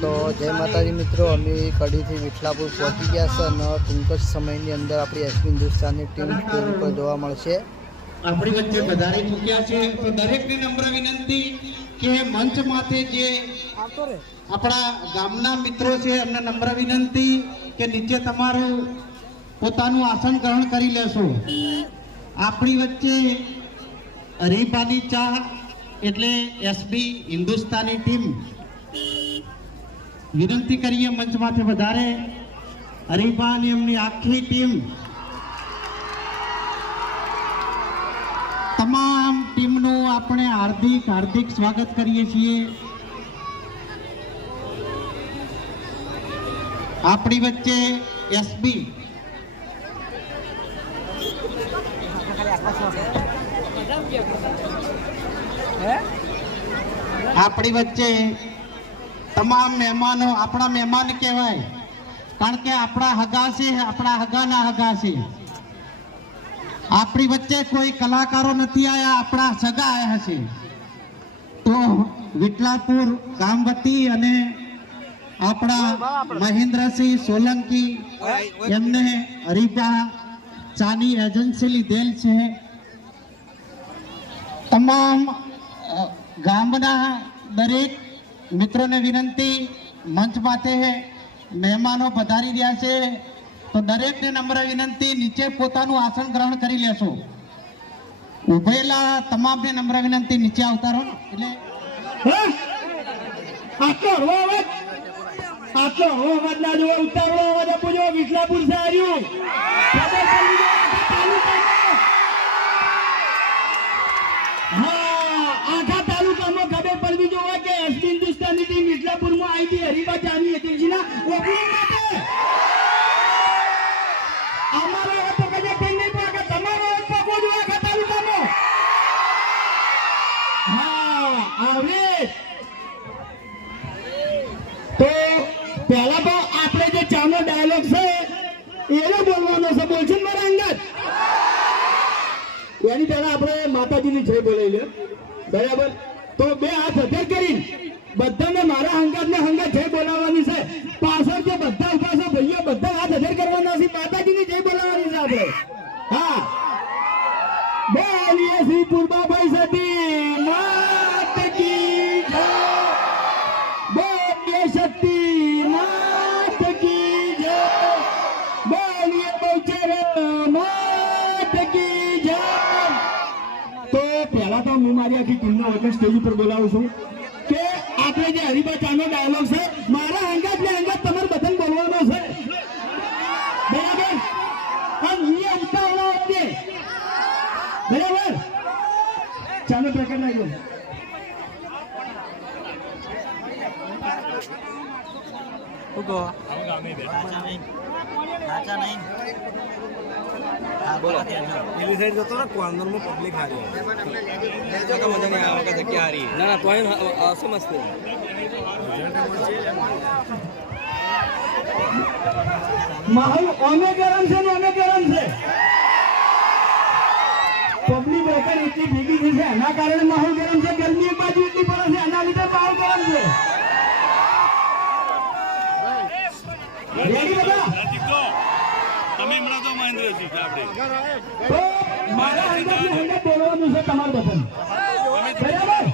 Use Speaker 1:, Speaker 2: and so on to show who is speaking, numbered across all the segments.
Speaker 1: તો જય માતાજી મિત્રો, અમે કડીથી વિઠલાપુર પહોંચી ગયા છે અને ટૂંક જ સમયની અંદર આપણી એસપી હિન્દુસ્તાનની ટીમ સ્ટેજ ઉપર જોવા મળશે.
Speaker 2: આપણી વચ્ચે વધારે ચૂક્યા છે. તો દરેકને નમ્ર વિનંતી કે મંચ માથે જે આપણા ગામના મિત્રો છે, એમને નમ્ર વિનંતી કે નીચે તમારું પોતાનું આસન ગ્રહણ કરી લેશો. આપણી વચ્ચે હરીફાની ચા એટલે એસબી હિન્દુસ્તાની ટીમ વિનંતી કરીએ મંચ માથે વધારે. હરીફા અને એમની આખી ટીમ, તમામ ટીમનું આપણે હાર્દિક હાર્દિક સ્વાગત કરીએ છીએ. આપણી વચ્ચે એસબી આપણી વચ્ચે તમામ મહેમાનો આપણા મહેમાન કહેવાય. કારણ કે આપણા હગા આપણા હગાના હગા છે આપણી વચ્ચે કોઈ કલાકારો નથી આવ્યા આપણા સગા આવ્યા છે. તો વિટલાપુર ગામ વતી અને આપણા મહેન્દ્રસિંહ સોલંકી એમને હરીફા ચાની એજન્સી લીધેલ છે. તમામ ગામના દરેક મિત્રોને વિનંતી, મંચ માથે મહેમાનો પધારી રહ્યા છે, તો દરેકને નમ્ર વિનંતી, નીચે પોતાનું આસન ગ્રહણ કરી લેશો. ઉભેલા તમામને નમ્ર વિનંતી, નીચે આવતા રહો એટલે
Speaker 3: આટલો હળવો અવાજ? આટલો હળવો અવાજ ના જોવો ઉતારવો વિઠલાપુર સે આવ્યું અંગત? એની પહેલા આપણે માતાજીની જય બોલાવી લે. બરાબર? તો બે હાથ હજાર કરી બધાને મારા અંગત ને હંગાત જય બોલાવવાની છે. પાછળ જે બધા ઊભા છે બધા હાથ હજાર કરવાના છે માતાજીની ટીમને વખત સ્ટેજ ઉપર બોલાવું છું કે આપણે જે હરિભા ચાનો ડાયલોગ છે, મારા અંગાત ને અંગાત તમારે બધા બોલવાનો છે. બરાબર? અને વખતે. બરાબર? ચાલો પેકેટ નાખો
Speaker 4: પેલી સાઈડ જતો ને કોર્નરમાં પબ્લિક હારી. મજા નહીં આવે વખત જગ્યા હારી. ના ના તો આવશે
Speaker 3: માહોલ ઓમે ગરમ છે ને ઓમે ગરમ છે. પબ્લિક વગર એટલી ભેગી થઈ છે એના કારણે માહોલ ગરમ છે ગરમી એક બાજુ એટલી પડે છે એના લીધે માહોલ ગરમ છે રેડી બધા
Speaker 4: તમે હમણાં તો મહેન્દ્રસિંહ આપણે.
Speaker 3: મારા અંગત ને બોલવાનું છે તમારું બધું બરાબર.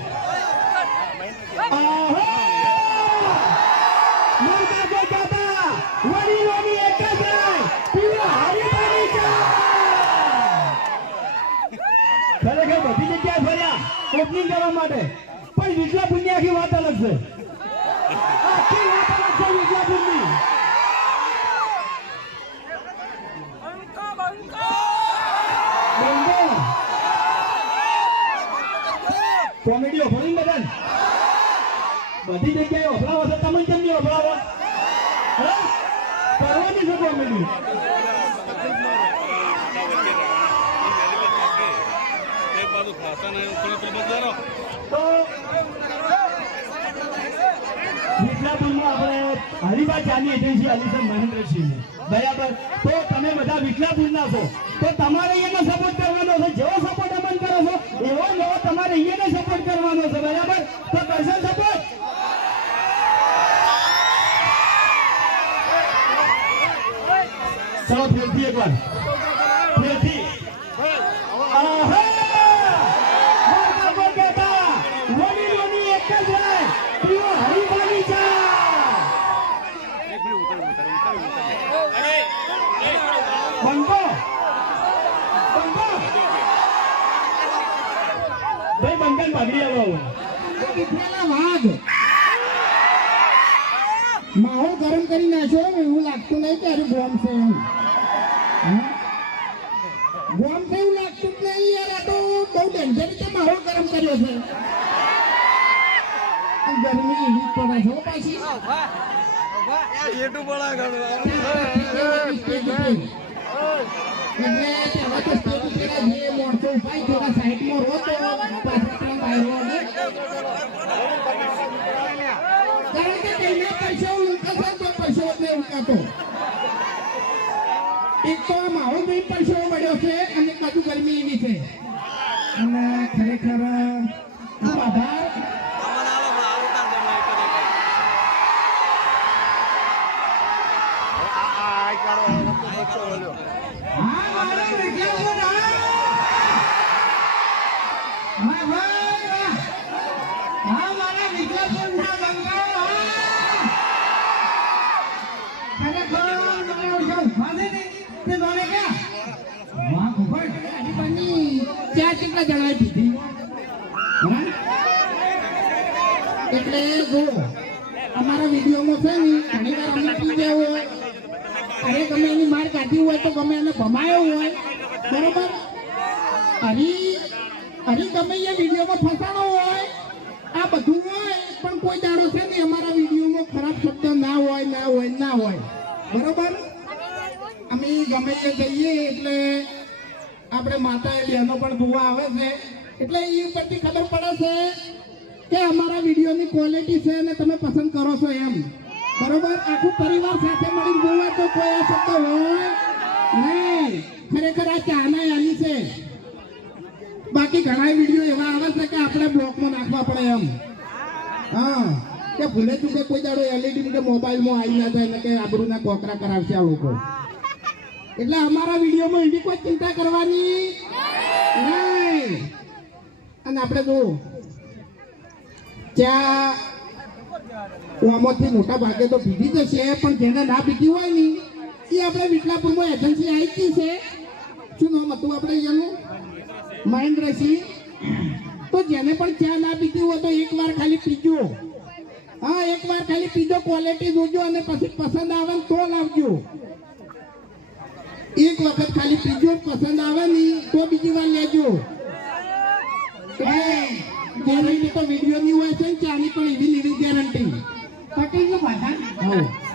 Speaker 3: ખરેખર બધી જગ્યાએ ફર્યા ઓપનિંગ કરવા માટે. પણ બીજા આખી વાત અલગ છે આખી વાત અલગ છે વિજલાપુરની બંધો. કોમેડી ઓફરિંગ બદલ બધી જગ્યાએ ઓફરાવો છે. તમે કેમ નહીં ઓફરાવો કરવાની છે કોમેડી.
Speaker 4: ને
Speaker 3: બરાબર? તો તમે બધા વિઠલાપુરના છો. તો તમારે અહીંયા સપોર્ટ કરવાનો છે. જેવો સપોર્ટ અમન કરો છો, એવો તમારે અહીંયા સપોર્ટ કરવાનો છે બરાબર તો કરશો સપોર્ટ ચલો ફેરથી એકવાર ફેરથી આહા! મોટા મોટા વડીલોની એક જ રાય પ્રિય હરિભાઈ ચા બંકો બંકો ભાઈ બંકન ભાગી આવો
Speaker 5: પીપળાના માહોલ ગરમ કરી નાખ્યો ને એવું લાગતું નહીં કે અરે બોમ્બ છે એમ હા? બોમ્બ છે એવું લાગતું જ નહીં યાર આ તો બહુ ડેન્જર છે માહોલ ગરમ કર્યો છે. ગરમી એવી પડે છે પાછી.
Speaker 6: એટલું
Speaker 5: જે માણસો ઊભા થોડા સાઈડમાં રહો કારણ કે તેના પૈસા ઉલકાશે તો પૈસો એક તો માહોલ જોઈ પૈસો મળ્યો છે? અને કદુ ગરમી એવી છે અને ખરેખર ખૂબ આભાર હા મારા વિદ્યાર્થીઓ વાહ ભાઈ વાહ હા મારા વિદ્યાર્થીઓ ના બંગાળ ખરેખર મારા ઓછા ઊભા છે ને તે વાહ ખબર બની. કેટલા જણાએ પીધી. એટલે જો અમારા વિડીયોમાં છે ને ઘણી વાર અમે પી ગયા હોય. અરે તમે એની માર કાઢી હોય તો તમે એને ભમાયો હોય. બરોબર? હરી હરી તમે એ વિડીયોમાં ફસાણો હોય આ બધું હોય પણ કોઈ દાડો છે ને અમારા વિડીયોમાં ખરાબ શબ્દ ના હોય ના હોય ના હોય. બરોબર? ગમે તે જઈએ એટલે આપણે માતા એ બહેનો પણ જોવા આવે છે. એટલે એ ઉપરથી ખબર પડે છે કે અમારા વિડીયોની ક્વોલિટી છે અને તમે પસંદ કરો છો એમ. બરોબર? આખું પરિવાર સાથે મળીને જોવા તો કોઈ શબ્દ હોય નહીં. ખરેખર આ ચાના આની છે. બાકી ઘણા વીડિયો એવા આવે છે કે આપણે બ્લોકમાં નાખવા પડે એમ. હા. કે ભૂલે ચૂકે કોઈ દાડો એલઈડી કે મોબાઈલમાં આવી ના જાય ને કે આબરૂના કોકરા કરાવશે આ લોકો. એટલે અમારા વિડીયોમાં એની કોઈ ચિંતા કરવાની નહીં. અને આપણે જો ત્યાં આમાંથી મોટા ભાગે તો પીધી તો છે, પણ જેને ના પીધી હોય ને, એ આપણે વિટલાપુરમાં એજન્સી આવી ગઈ છે. શું નામ હતું આપણે એનું? મહેન્દ્રસિંહ. તો જેને પણ ચા ના પીધી હોય તો એક વાર ખાલી પીજો. હા, એક વાર ખાલી પીજો ક્વોલિટી જોજો અને પછી પસંદ આવે તો લાવજો. એક વખત ખાલી પીજો પસંદ આવે ને તો બીજી વાર લેજો. ગેરંટી તો વીડિયો ની હોય છે ને ચાની પણ એવી લીધી ગેરંટી પટેલ ગયું પાછા તમે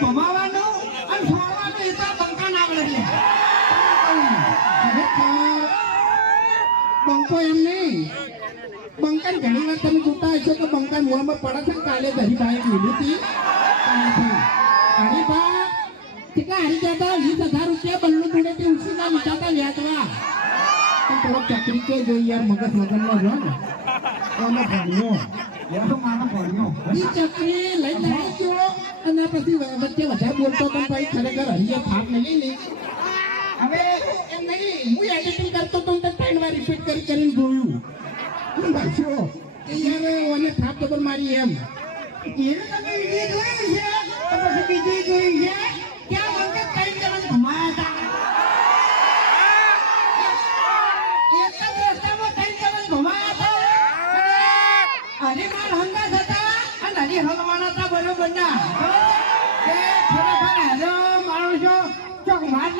Speaker 5: ભમાવાનું અને છોડવાનું એ તો બંકા ના આવડે બંકો એમ નહીં. બંકન ઘણી તમે જોતા હશો કે બંકા મોંમાં પડે છે કાલે ધરીભાઈ લીધી હતી. હરીભા કેટલા હારી હતા વીસ હજાર રૂપિયા બલ્લુ બુડેથી ઉછીના લીધા હતા વ્યાજવા થોડોક ચકરી કે જોઈ યાર, મગજ મગજમાં જો ને. ભણ્યો? એનો માનો ભણ્યો ઈ ચકરી આવી ગયો અને પછી વચ્ચે વધારે બોલતો તો ભાઈ ખરેખર હરિયા થાપ નહીં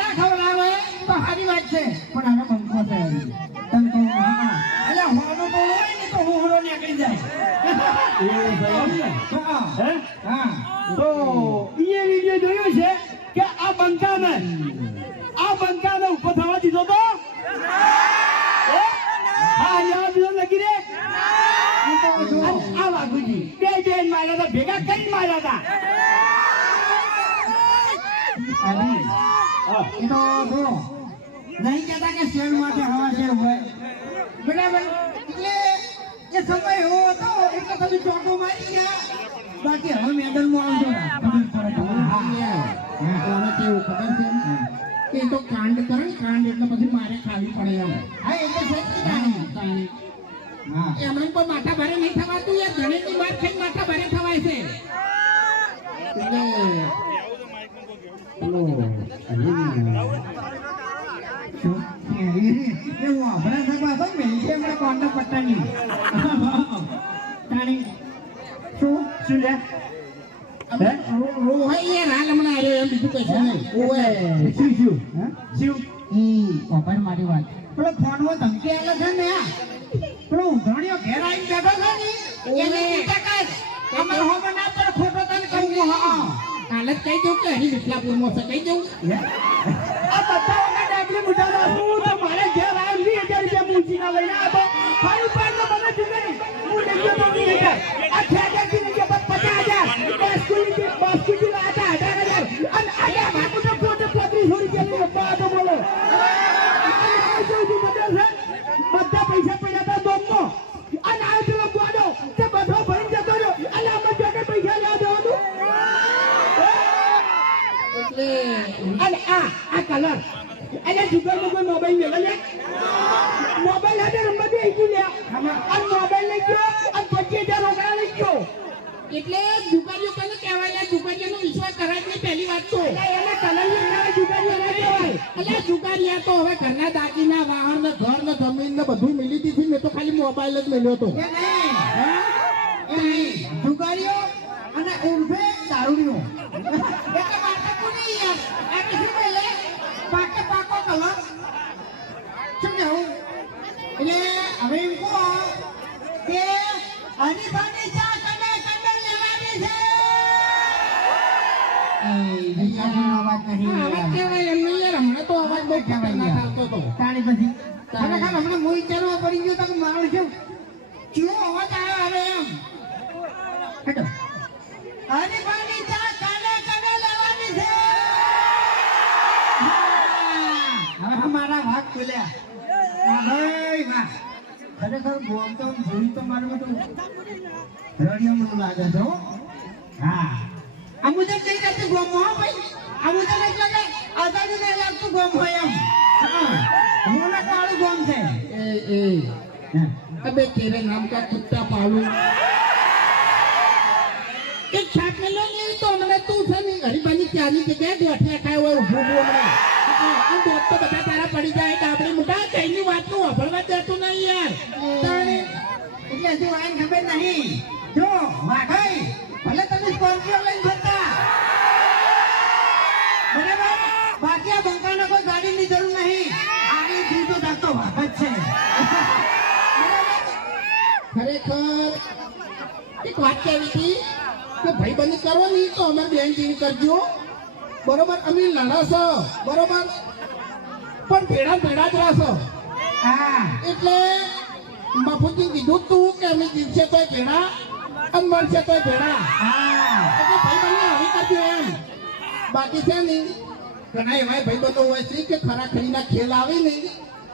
Speaker 5: ના ખવડાવે તો સારી વાત છે. પણ આનો બંકો છે એટલે હોનો તો હોય ને તો હોહરો નીકળી જાય. હા
Speaker 3: હે
Speaker 5: હા
Speaker 3: તો ઈ વીડિયો જોયો છે
Speaker 5: અને આ વાઘુજી બે બેન માર્યા હતા ભેગા કરી માર્યા હતા
Speaker 7: અલી, એ તો જો નહીં કહેતા કે શેર માટે હવા શેર હોય બરાબર એટલે એ સમય એવો હતો એટલે તમે ચોકો મારી ગયા. બાકી હવે મેદાનમાં આવજો. ને. ખબર પડે તો. હા. હવે કેવું ખબર છે? કે તો કાંડ કરે કાંડ એટલે પછી મારે ખાવી પડે એમ.
Speaker 5: હા એટલે સચ્ચી એમને કોઈ માથા ભારે નહીં થવાતું યાર. માર ખાઈને માથા ભારે થવાય છે.
Speaker 7: એટલે અલી, શું? એ વાપરા સગા હતો ને, કોન્ટા પટ્ટાની. તાણી, શું? શું લે?
Speaker 5: રોહાઈ હાલ હમણાં આવ્યો એમ બીજું કશું નહીં
Speaker 7: ઓવે, શું, શું? હે? શું? ઈ, મારી વાત. પેલો ફોનમાં ધમકી આલે છે ને પેલો ઊંઘાણીઓ ઘેર આવીને બેઠો છે ને, એને. હો બના પર ખોટો તને કહું હા.
Speaker 5: કાલે જ કહી દઉં કે અહીં વિઠલાપુરમાં છે કહી દઉં
Speaker 7: આ બધા ડાબલી શું તો મારે ઘેર આવી વીસ રૂપિયા મૂંચીના લઈને આવ્યો. અને આ. અને આ. અને અને કલર એટલે જુગર મુગર મોબાઈલ લેવા લે મોબાઈલ હાથે રમવા દે લે અને મોબાઈલ લઈ ગયો અને પચીસ હજાર રોકડા લઈ ગયો
Speaker 5: એટલે દુકાનીઓ કને કહેવાય પહેલી વાત તો.
Speaker 7: એને કલર લેનારા કહેવાય.
Speaker 5: એટલે જુગારિયા તો હવે ઘરના દાગીના વાહન ને ઘર ને જમીન ને બધું મિલી દીધી મેં તો ખાલી મોબાઈલ જ મળ્યો હતો
Speaker 7: જુગારીઓ અને ઉર્ફે દારૂડીઓ. એટલે માટે કોની યાર આ કશું બોલે? પાકે પાકો કલર. શું કહેવું? એટલે હવે એમ કહો કે અનિભાની ચા કને કને લેવાની છે. તાણી પછી ખરેખર હમણાં હું વિચારવા પડી ગયો તો કે મારું કેવો અવાજ આવ્યો છે હવે મારા ભાગ ખુલ્યા ભાઈ વાહ ખરેખર બોલ તો જોઈ તો લાગે છે હો. આમ તો કઈ રીતે ગમ હો ભાઈ? આમ તો એટલે કે આઝાદી ને લાગતું ગમ હોય એમ. મોને કાળું ગમ છે.
Speaker 5: એ એ. અબે તેરે નામ કા કુત્તા પાલુ. એક છાપ લે લો ને તો મને તું છે ને હરીબાની ચાલી કે બે દોઠિયા ખાય હોય ઊભો ઊભો મને આ દોઠ તો બધા તારા પડી જાય આપણે મોટા કઈની વાતનું અભળવા દેતું નહીં યાર. તાણે.
Speaker 7: એટલે જો આઈ ખબર નહીં. જો વાઘાઈ ભલે તમે સ્કોર્પિયો લઈને જ છે
Speaker 5: ખરેખર એક વાત કહેવી હતી કે ભાઈબંધી કરવાની તો અમે બેન જેવી કરજો. બરોબર? અમે લડશો બરોબર? પણ ભેડા ભેડા જ રહેશો
Speaker 7: હા.
Speaker 5: એટલે બાપુજી કીધું તું કે અમે જીવશે તોય ભેડા અને મળશે તોય ભેડા
Speaker 7: હા.
Speaker 5: એટલે ભાઈબંધી આવી કરજો એમ. બાકી છે નહીં ઘણા એવા ભાઈબંધો હોય છે કે ખરા ખરીના ખેલ આવે ને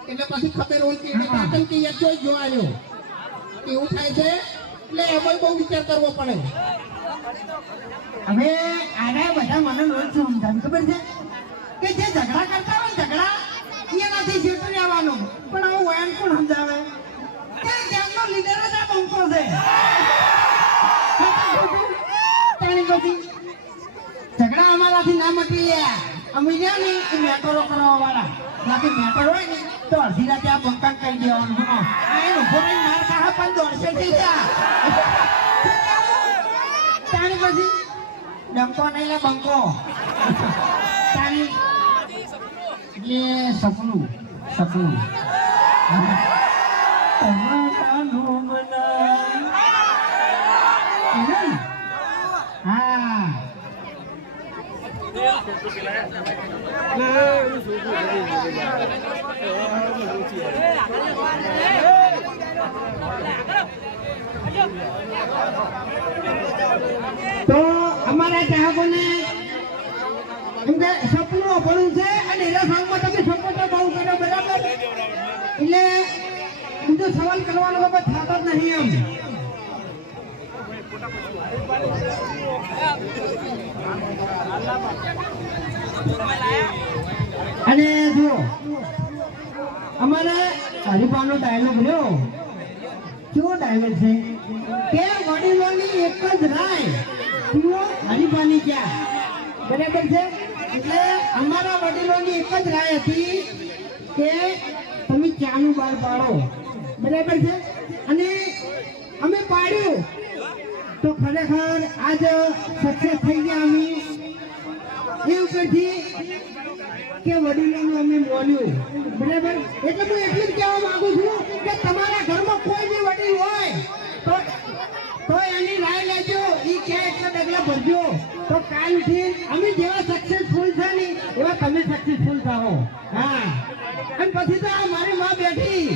Speaker 5: એટલે પછી ખબર હોય કે એને કે યાર જો આવ્યો. એવું થાય છે? એટલે એમાં બહુ વિચાર કરવો પડે.
Speaker 7: હવે આના બધા મને રોજ સમજાવે ખબર છે? કે જે ઝઘડા કરતા હોય ઝઘડા એનાથી જેતું રહેવાનું. પણ આવું વયન કોણ સમજાવે? કે ગેંગનો લીડર જ આ બંકો છે. ઝઘડા અમારાથી ના મટી ગયા અમે જ્યાં ને એ મેટરો કરવા વાળા બાકી મેટર હોય ને તો અડધી રાતે આ બંકાન કરી દેવાનું હા. આ ઊભો રહીને માર ખાવા પણ દોડશે થઈ જા. તાણી પછી? ડંકો નહીં લે બંકો. તાણી. એ સપનું સપનું. એને ને? હા તો અમારા ચાહકોને એમ કે સપનું ભણવું છે અને એના ભાગમાં તમે સપોર્ટ બહુ કરો બરાબર? એટલે બીજો સવાલ કરવાનો બાબત થતો જ નહીં એમ. અને જો અમારે હરિભાનો ડાયલોગ લ્યો કેવો ડાયલોગ છે? કે વડીલોની એક જ રાય. પીવો હરિપાની ક્યાં બરાબર છે? એટલે અમારા વડીલોની એક જ રાય હતી કે તમે ચાનું બાર પાડો? બરાબર છે? અને અમે પાડ્યું. તો ખરેખર આજ સક્સેસ થઈ ગયા અમે એ ઉપરથી કે વડીલોનું અમે બોલ્યું. બરાબર? એટલે હું એટલું જ કહેવા માંગુ છું કે તમારા ઘરમાં કોઈ બી વડીલ હોય, તો તો એની રાય લેજો. ઈ કે એટલા ડગલા ભરજો. તો કાલથી અમે જેવા સક્સેસફુલ છે ને, એવા તમે સક્સેસફુલ થાઓ. હા. અને પછી તો આ મારી માં બેઠી.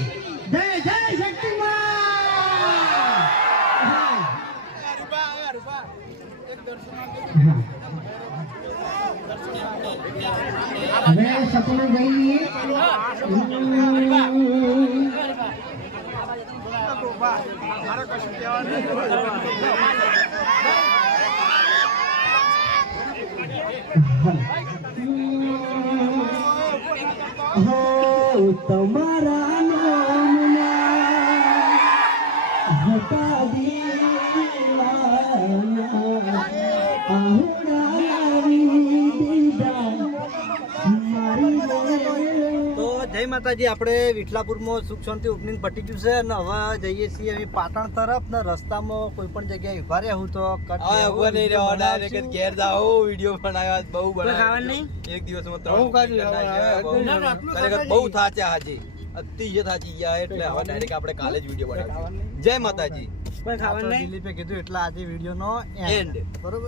Speaker 1: માતાજી આપણે વિઠલાપુરમાં સુખ શાંતિ ઓપનિંગ પટી ગયું છે અને હવે જઈએ છીએ અમે પાટણ તરફ ને રસ્તામાં કોઈ પણ જગ્યાએ ઊભા રહ્યા હું તો કટ
Speaker 4: હવે
Speaker 1: લેવું,
Speaker 4: નહીં રહેવા,
Speaker 1: બનાવશું.
Speaker 4: ઘેર જાઓ, વીડિયો બનાવ્યા, બહુ બનાવ્યા. એક દિવસમાં ત્રણ
Speaker 1: બહુ
Speaker 4: થાચ્યા હાજી. અતિશય થાચી ગયા એટલે હવે ડાયરેક્ટ આપણે કાલે જ વીડિયો બનાવીશું. જય માતાજી.
Speaker 1: આ નહીં? દિલીપે કીધું એટલે આજે વિડીયોનો
Speaker 4: એન્ડ
Speaker 1: બરોબર?